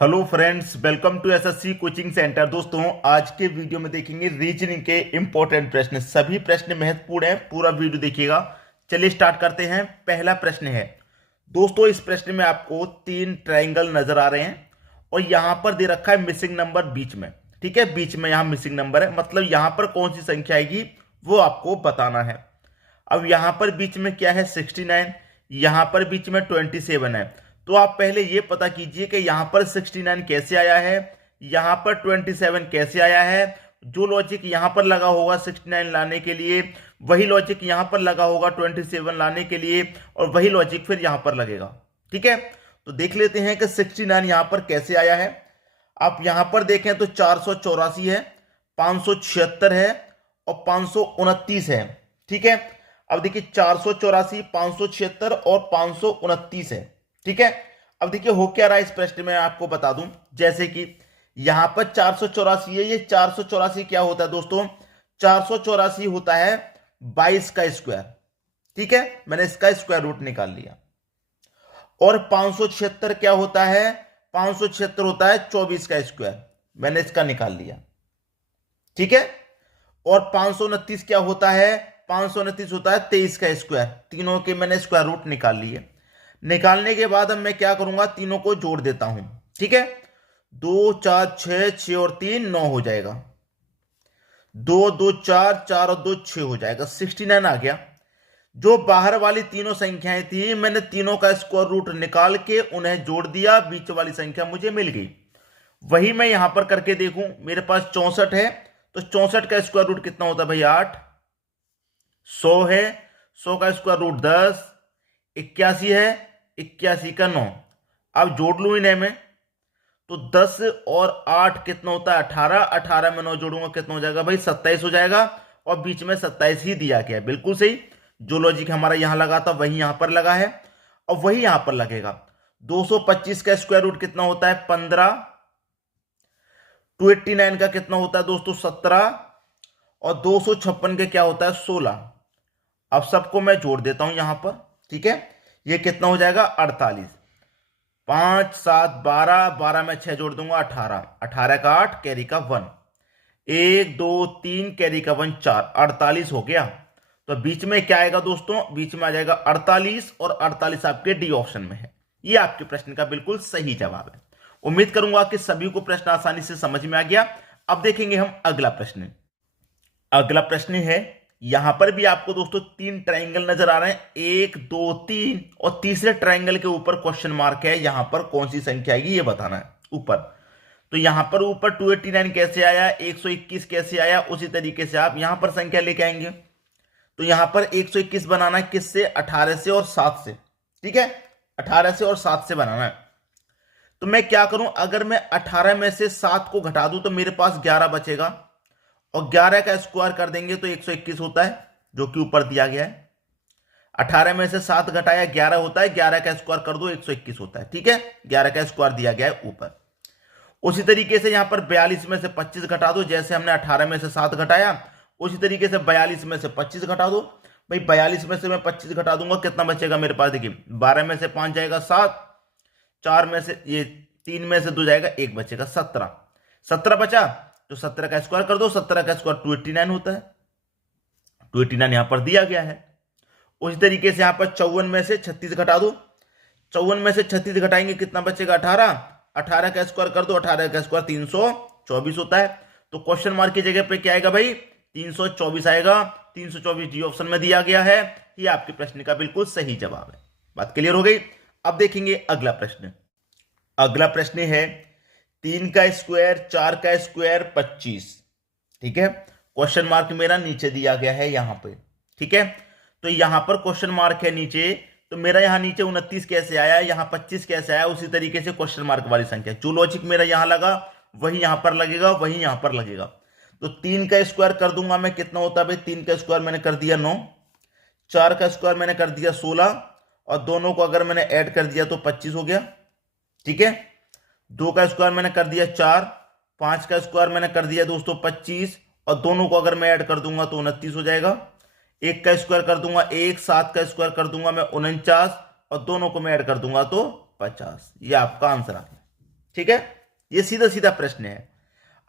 Hello friends, welcome to SSC coaching centre. दोस्तों, आज के वीडियो में देखेंगे रीजनिंग के इंपॉर्टेंट प्रश्न। सभी प्रश्न महत्वपूर्ण हैं, पूरा वीडियो देखिएगा। चलिए स्टार्ट करते हैं। पहला प्रश्न है दोस्तों, इस प्रश्न में आपको 3 ट्रायंगल नजर आ रहे हैं और यहां पर दे रखा है मिसिंग नंबर बीच में। ठीक है, बीच में यहां मिसिंग नंबर है, मतलब यहां पर कौन सी संख्या आएगी वो आपको बताना है। अब यहां पर बीच में क्या है 69, यहां पर बीच में 27 है। तो आप पहले ये पता कीजिए कि यहां पर 69 कैसे आया है, यहां पर 27 कैसे आया है। जो लॉजिक यहां पर लगा होगा 69 लाने के लिए, वही लॉजिक यहां पर लगा होगा 27 लाने के लिए, और वही लॉजिक फिर यहां पर लगेगा। ठीक है, तो देख लेते हैं कि 69 यहां पर कैसे आया है। आप यहां पर देखें तो 484 है, 576 है और 529 है। ठीक है, अब देखिए 484, 576 और 529 है। ठीक है, अब देखिए हो क्या रहा है इस प्रश्न में, आपको बता दूं। जैसे कि यहां पर 484 है, ये 484 क्या होता है दोस्तों, 484 होता है 22 का स्क्वायर। ठीक है, मैंने इसका स्क्वायर रूट निकाल लिया। और 576 क्या होता है, 576 होता है 24 का स्क्वायर, मैंने इसका निकाल लिया। ठीक है, और 529 क्या होता है, 529 होता है 23 का स्क्वायर। तीनों के मैंने स्क्वायर रूट निकाल लिए। निकालने के बाद अब मैं क्या करूंगा, तीनों को जोड़ देता हूं। ठीक है, 2 4 6, 6 और 3 9 हो जाएगा। 2 2 4, 4 और 2 6 हो जाएगा, 69 आ गया। जो बाहर वाली तीनों संख्याएं थी, मैंने तीनों का स्क्वायर रूट निकाल के उन्हें जोड़ दिया, बीच वाली संख्या मुझे मिल गई। वही मैं यहां पर करके देखूं, मेरे पास 64 है, तो 64 का स्क्वायर रूट कितना होता है भाई 8। 100 है, 100 का स्क्वायर रूट 10। 81 है, 81 का 9। अब जोड़ लू इन्हें में, तो 10 और 8 कितना होता है 18। 18 में 9 जोड़ूंगा कितना हो जाएगा भाई 27 हो जाएगा। और बीच में 27 ही दिया गया है, बिल्कुल सही। जो लॉजिक हमारा यहां लगा था वही यहां पर लगा है और वही यहां पर लगेगा। 225 का स्क्वायर रूट कितना होता है 15। 289 का कितना होता है दोस्तों 17। और 256 का क्या होता है 16। अब सबको मैं जोड़ देता हूं यहां पर। ठीक है, ये कितना हो जाएगा 48। 5 7 12, 12 में 6 जोड़ दूंगा 18। 18 का 8, कैरी का 1। 1 2 3, कैरी का 1 4, 48 हो गया। तो बीच में क्या आएगा दोस्तों, बीच में आ जाएगा 48 और 48 आपके डी ऑप्शन में है। ये आपके प्रश्न का बिल्कुल सही जवाब है। उम्मीद करूंगा कि सभी को प्रश्न आसानी से समझ में आ गया। अब देखेंगे हम अगला प्रश्न। अगला प्रश्न है, यहां पर भी आपको दोस्तों 3 ट्रायंगल नजर आ रहे हैं, 1 2 3, और तीसरे ट्रायंगल के ऊपर क्वेश्चन मार्क है। यहां पर कौन सी संख्या आएगी ये बताना है ऊपर। तो यहां पर ऊपर 289 कैसे आया, 121 कैसे आया, उसी तरीके से आप यहां पर संख्या लेके आएंगे। तो यहां पर 121 बनाना है किससे, 18 से और 7 से। ठीक है, 18 से और 7 से बनाना है। तो मैं क्या करूं, अगर मैं 18 में से 7 को घटा दूं तो मेरे पास 11 बचेगा, और 11 का स्क्वायर कर देंगे तो 121 होता है, जो कि ऊपर दिया गया है। 18 में से 7 घटाया 11 होता है, 11 का स्क्वायर कर दो 121 होता है। ठीक है, 11 का स्क्वायर दिया गया है ऊपर। उसी तरीके से यहां पर 42 में से 25 घटा दो, जैसे हमने 18 में से 7 घटाया, उसी तरीके से 42 में से 25 घटा दो। भाई 42 में से मैं 25 घटा दूंगा, कितना बचेगा मेरे पास, देखिए 12 में से 5 जाएगा 7, 4 में से ये 3 में से 2 जाएगा, 1 बचेगा 17। 17 बचा, तो 17 का स्क्वायर कर दो, 17 का स्क्वायर 289 होता है। 289 यहां पर दिया गया है। उसी तरीके से यहां पर 54 में से 36 घटा दो। 54 में से 36 घटाएंगे कितना बचेगा 18। 18 का स्क्वायर कर दो, 18 का स्क्वायर 324 होता है। तो क्वेश्चन मार्क की जगह पे क्या आएगा भाई 324 आएगा। 324 डी ऑप्शन में दिया गया है। ये आपके प्रश्न का बिल्कुल सही जवाब है। बात क्लियर हो गई। अब देखेंगे अगला प्रश्न। अगला प्रश्न है 3 का स्क्वायर, 4 का स्क्वायर 25। ठीक है, क्वेश्चन मार्क मेरा नीचे दिया गया है यहां पे। ठीक है, तो यहां पर क्वेश्चन मार्क है नीचे, तो मेरा यहां नीचे 29 कैसे आया, यहां 25 कैसे आया, उसी तरीके से क्वेश्चन मार्क वाली संख्या, जो लॉजिक मेरा यहां लगा वही यहां पर लगेगा, वही यहां पर लगेगा। तो 3 का स्क्वायर कर दूंगा मैं, कितना होता है भाई 3 का स्क्वायर मैंने कर दिया 9। 4 का स्क्वायर मैंने कर दिया 16, और दोनों को अगर मैंने ऐड कर दिया तो 25 हो गया। ठीक है, 2 का स्क्वायर मैंने कर दिया 4, 5 का स्क्वायर मैंने कर दिया दोस्तों 25, और दोनों को अगर मैं ऐड कर दूंगा तो 29 हो जाएगा। 1 का स्क्वायर कर दूंगा 1, 7 का स्क्वायर कर दूंगा मैं 49, और दोनों को मैं ऐड कर दूंगा तो 50। ये आपका आंसर आ गया। ठीक है, ये सीधा सीधा प्रश्न है।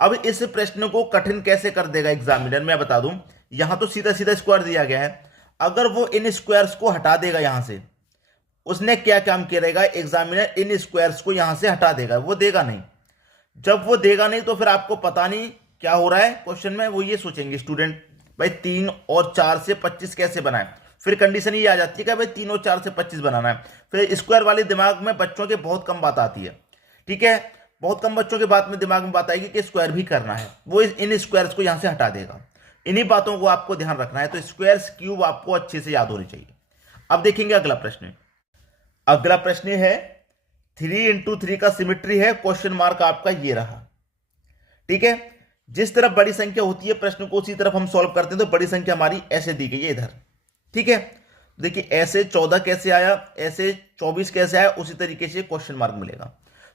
अब इस प्रश्न को कठिन कैसे कर देगा एग्जामिनर, मैं बता दूं। यहां तो सीधा सीधा स्क्वायर दिया गया है, अगर वो इन स्क्वायर्स को हटा देगा यहां से, उसने क्या काम किया रहेगा, एग्जामिनर इन स्क्वायर्स को यहां से हटा देगा, वो देगा नहीं। जब वो देगा नहीं तो फिर आपको पता नहीं क्या हो रहा है क्वेश्चन में, वो ये सोचेंगे स्टूडेंट भाई 3 और 4 से 25 कैसे बनाए। फिर कंडीशन ये आ जाती है कि भाई 3 और 4 से 25 बनाना है। फिर स्क्वायर वाले दिमाग में बच्चों के बहुत कम बात आती है, ठीक है, बहुत कम बच्चों के बात में दिमाग में बात आएगी कि स्क्वायर भी करना है, वो इन स्क्वायर्स को यहां से हटा देगा। इन्हीं बातों को आपको ध्यान रखना है। तो स्क्वायर्स क्यूब आपको अच्छे से याद होने चाहिए। अब देखेंगे अगला प्रश्न। अगला प्रश्न है 3 × 3 का सिमेट्री है, क्वेश्चन मार्क आपका ये रहा, ठीक है। जिस तरफ बड़ी संख्या होती है प्रश्न को उसी तरफ हम सॉल्व करते हैं। तो बड़ी संख्या हमारी ऐसे दी गई है इधर, ठीक है। देखिए ऐसे 14 कैसे आया, ऐसे 24 कैसे आया, उसी तरीके से क्वेश्चन मार्क मिलेगा।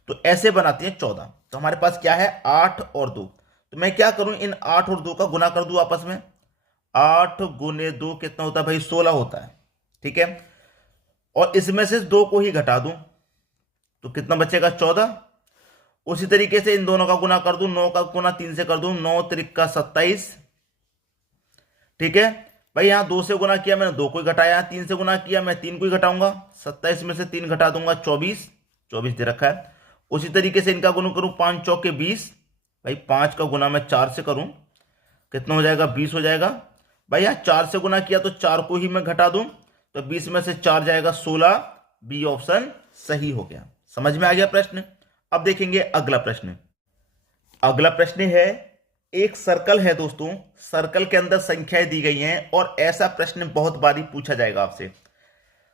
तो ऐसे बनाते हैं 14। तो हमारे पास क्या है 8 और 2। तो मैं क्या करूं, इन 8 और 2 का गुना कर दूं आपस में। 8 × 2 कितना होता है भाई 16 होता है, ठीक है। और इसमें से 2 को ही घटा दूं तो कितना बचेगा 14। उसी तरीके से इन दोनों का गुना कर दूं, 9 का गुना 3 से कर दूं, 9 त्रिक 27, ठीक है भाई। यहां 2 से गुना किया मैंने, 2 को ही घटाया, 3 से गुना किया मैं 3 को ही घटाऊंगा, 27 में से 3 घटा दूंगा 24 दे रखा है। उसी तरीके से इनका गुना करूं 5 चौके 20, भाई 5 का गुना मैं 4 से करूं कितना हो जाएगा 20 हो जाएगा। भाई यहां 4 से गुना किया तो 4 को ही मैं घटा दूं, तो 20 में से 4 जाएगा 16। बी ऑप्शन सही हो गया। समझ में आ गया प्रश्न। अब देखेंगे अगला प्रश्न। अगला प्रश्न है, एक सर्कल है दोस्तों, सर्कल के अंदर संख्याएं दी गई हैं और ऐसा प्रश्न बहुत बारी पूछा जाएगा आपसे।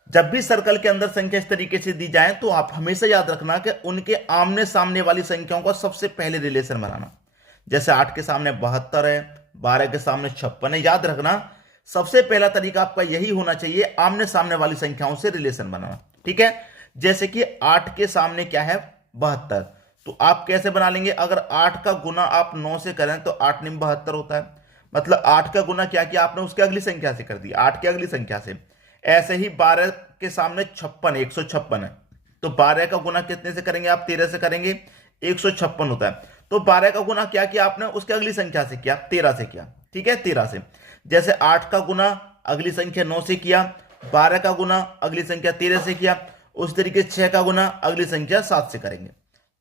जब भी सर्कल के अंदर संख्या इस तरीके से दी जाए तो आप हमेशा याद रखना कि उनके आमने सामने वाली संख्याओं का सबसे पहले रिलेशन बनाना। जैसे 8 के सामने 72 है, 12 के सामने 56 है। याद रखना सबसे पहला तरीका आपका यही होना चाहिए, आमने सामने वाली संख्याओं से रिलेशन बनाना, ठीक है। जैसे कि 8 के सामने क्या है 72, तो आप कैसे बना लेंगे, अगर 8 का गुना आप 9 से करें तो 8 9 72 होता है। मतलब 8 का गुना क्या किया आपने, उसके अगली संख्या से कर दिया, 8 की अगली संख्या से। ऐसे ही 12 के सामने 56 156 है, तो 12 का गुना कितने से करेंगे आप, 13 से करेंगे, 156 होता है। तो 12 का गुना क्या किया आपने, उसके अगली संख्या से किया, 13 से किया, ठीक है 13 से। जैसे 8 का गुना अगली संख्या 9 से किया, 12 का गुना अगली संख्या 13 से किया, उस तरीके 6 का गुना अगली संख्या 7 से करेंगे,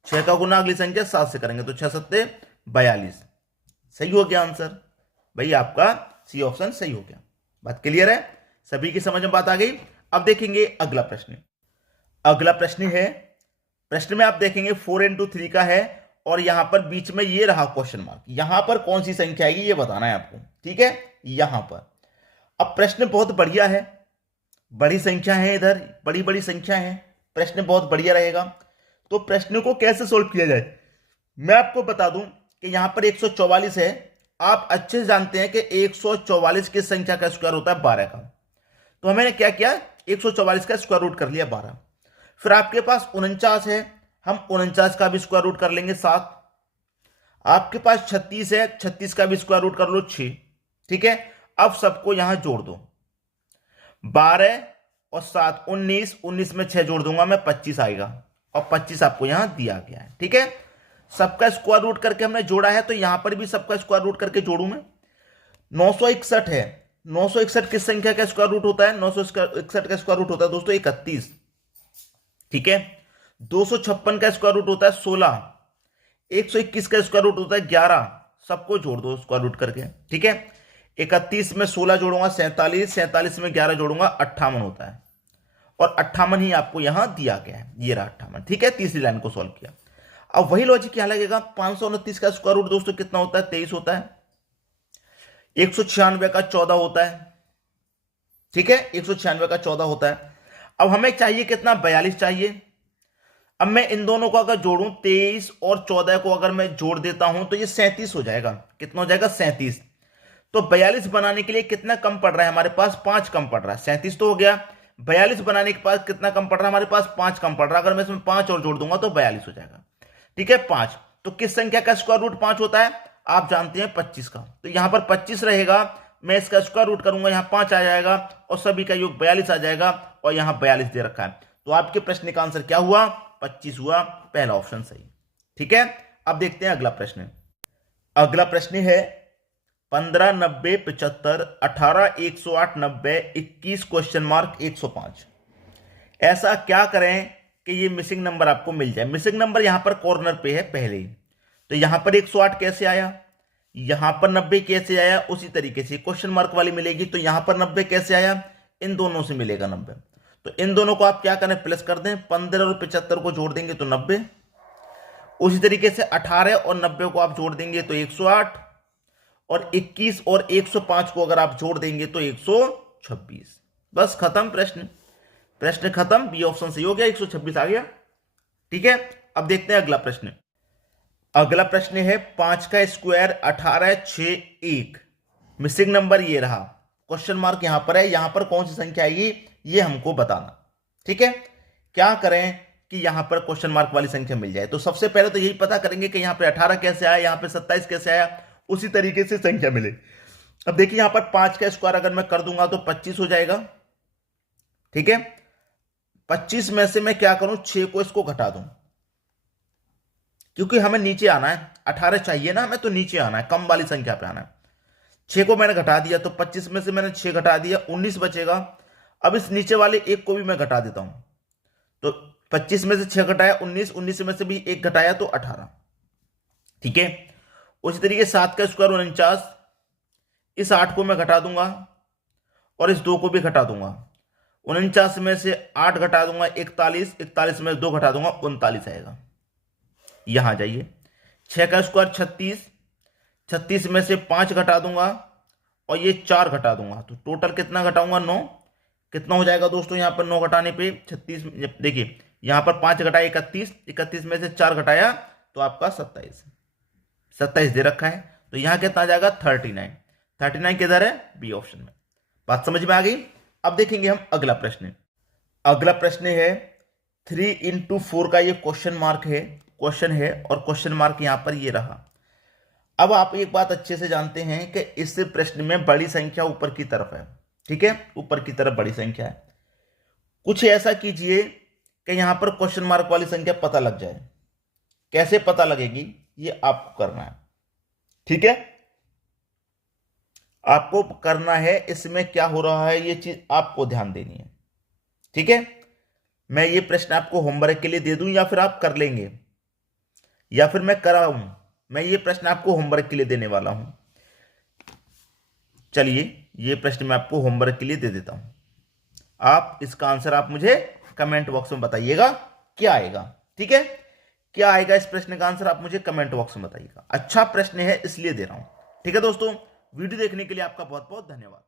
6 का गुना अगली संख्या 7 से करेंगे, तो 6 7 42। सही हो गया आंसर भाई, आपका सी ऑप्शन सही हो गया। बात क्लियर है, सभी की समझ में बात आ गई। अब देखेंगे अगला प्रश्न। अगला प्रश्न है, प्रश्न में आप देखेंगे 4 × 3 का है और यहां पर बीच में ये रहा क्वेश्चन मार्क। यहां पर कौन सी संख्या आएगी ये बताना है आपको, ठीक है। यहां पर अब प्रश्न बहुत बढ़िया है, बड़ी संख्या है, इधर बड़ी बड़ी संख्या है, प्रश्न बहुत बढ़िया रहेगा। तो प्रश्न को कैसे सोल्व किया जाए मैं आपको बता दूं कि यहां पर 144 है। आप अच्छे से जानते हैं कि 144 की संख्या का स्क्वायर होता है 12 का। तो हमने क्या किया, 144 का स्क्वायर रूट कर लिया 12। फिर आपके पास 49 है, हम 49 का भी स्क्वायर रूट कर लेंगे 7। आपके पास 36 है, 36 का भी स्क्वायर रूट कर लो 6, ठीक है। अब सबको यहां जोड़ दो, 12 और 7 19, 19 में 6 जोड़ दूंगा मैं 25 आएगा, और 25 आपको यहां दिया गया है, ठीक है। सबका स्क्वायर रूट करके हमने जोड़ा है, तो यहां पर भी सबका स्क्वायर रूट करके जोड़ू मैं। 961 है, 961 किस संख्या का स्क्वायर रूट होता है, 961 का स्क्वायर रूट होता है दोस्तों 31, ठीक है। 256 का स्क्वायर रूट होता है 16, 121 का स्क्वायर रूट होता है 11। सबको जोड़ दो स्क्वायर रूट करके, ठीक है। 31 में 16 जोड़ूंगा 47, 47 में 11 जोड़ूंगा 58 होता है, और 58 ही आपको यहां दिया गया है, ये रहा 58, ठीक है। तीसरी लाइन को सॉल्व किया। अब वही लॉजिक क्या लगेगा, 529 का स्क्वायर रूट दोस्तों कितना होता है 23 होता है, 196 का 14 होता है, ठीक है, 196 का 14 होता है। अब हमें चाहिए कितना 42 चाहिए। अब मैं इन दोनों को अगर जोड़ूं 23 और 14 को अगर मैं जोड़ देता हूं तो ये 37 हो जाएगा। कितना हो जाएगा 37। तो 42 बनाने के लिए कितना कम पड़ रहा है हमारे पास, 5 कम पड़ रहा है। 37 तो हो गया, 42 बनाने के पास कितना कम पड़ रहा है हमारे पास, 5 कम पड़ रहा है। अगर मैं इसमें 5 और जोड़ दूंगा तो 42 हो जाएगा, ठीक है। 5 तो किस संख्या का स्क्वायर रूट 5 होता है, आप जानते हैं 25 का। तो यहां पर 25 रहेगा, मैं इसका स्क्वायर रूट करूंगा, यहां 5 आ जाएगा और सभी का योग 42 आ जाएगा, और यहां 42 दे रखा है। तो आपके प्रश्न का आंसर क्या हुआ 25 हुआ, पहला ऑप्शन सही। ठीक है, अब देखते हैं अगला प्रश्न। अगला प्रश्न है 15, 90, 75, 18, 108, 90, 21 क्वेश्चन मार्क 105। ऐसा क्या करें कि ये मिसिंग नंबर आपको मिल जाए। मिसिंग नंबर यहां पर कॉर्नर पे है पहले ही, तो यहां पर 108 कैसे आया, यहां पर 90 कैसे आया, उसी तरीके से क्वेश्चन मार्क वाली मिलेगी। तो यहां पर 90 कैसे आया, इन दोनों से मिलेगा 90। तो इन दोनों को आप क्या करें, प्लस कर दें। 15 और 75 को जोड़ देंगे तो 90। उसी तरीके से 18 और 90 को आप जोड़ देंगे तो 108, और 21 और 105 को अगर आप जोड़ देंगे तो 126। बस खत्म प्रश्न, प्रश्न खत्म। बी ऑप्शन सही हो गया, 126 आ गया। ठीक है, अब देखते हैं अगला प्रश्न। अगला प्रश्न है 5 का स्क्वायर 18, 6, 1। मिसिंग नंबर ये रहा, क्वेश्चन मार्क यहां पर है, यहां पर कौन सी संख्या आएगी ये हमको बताना। ठीक है, क्या करें कि यहां पर क्वेश्चन मार्क वाली संख्या मिल जाए। तो सबसे पहले तो यही पता करेंगे कि यहां पे 18 कैसे आया, यहां पे 27 कैसे आया, उसी तरीके से संख्या मिले। अब देखिए यहां पर 5 का स्क्वायर अगर मैं कर दूंगा तो 25 हो जाएगा। ठीक है, 25 में से मैं क्या करूं, 6 को इसको घटा दूं, क्योंकि हमें नीचे आना है। 18 चाहिए ना हमें, तो नीचे आना है, कम वाली संख्या पे आना है। 6 को मैंने घटा दिया, तो 25 में से मैंने 6 घटा दिया, 19 बचेगा। अब इस नीचे वाले एक को भी मैं घटा देता हूं, तो 25 में से 6 घटाया 19, 19 में से भी एक घटाया तो 18। ठीक है, उसी तरीके 7 का स्क्वायर 49, इस 8 को मैं घटा दूंगा और इस 2 को भी घटा दूंगा। 49 में से 8 घटा दूंगा 41, 41 में से 2 घटा दूंगा 39 आएगा। यहां जाइए, 6 का स्क्वायर 36, 36 में से 5 घटा दूंगा और ये 4 घटा दूंगा, तो टोटल कितना घटाऊंगा, 9। कितना हो जाएगा दोस्तों, यहां पर 9 घटाने पे 36, देखिए यहां पर 5 घटाया 31, 31 में से 4 घटाया तो आपका 27, 27 दे रखा है। तो यहां कितना आ जाएगा, 39। 39 किधर है, बी ऑप्शन में। बात समझ में आ गई। अब देखेंगे हम अगला प्रश्न। अगला प्रश्न है 3 into 4 का ये क्वेश्चन मार्क है, क्वेश्चन है, और क्वेश्चन मार्क यहां पर ये रहा। अब आप एक बात अच्छे से जानते हैं कि इस प्रश्न में बड़ी संख्या ऊपर की तरफ है। ठीक है, ऊपर की तरफ बड़ी संख्या है। कुछ ऐसा कीजिए कि यहां पर क्वेश्चन मार्क वाली संख्या पता लग जाए। कैसे पता लगेगी ये आपको करना है। ठीक है, आपको करना है, इसमें क्या हो रहा है ये चीज आपको ध्यान देनी है। ठीक है, मैं ये प्रश्न आपको होमवर्क के लिए दे दूं या फिर आप कर लेंगे, या फिर मैं कराऊं। मैं ये प्रश्न आपको होमवर्क के लिए देने वाला हूं। चलिए ये प्रश्न मैं आपको होमवर्क के लिए दे देता हूं। आप इसका आंसर आप मुझे कमेंट बॉक्स में बताइएगा क्या आएगा। ठीक है, क्या आएगा इस प्रश्न का आंसर आप मुझे कमेंट बॉक्स में बताइएगा। अच्छा प्रश्न है इसलिए दे रहा हूं। ठीक है दोस्तों, वीडियो देखने के लिए आपका बहुत बहुत धन्यवाद।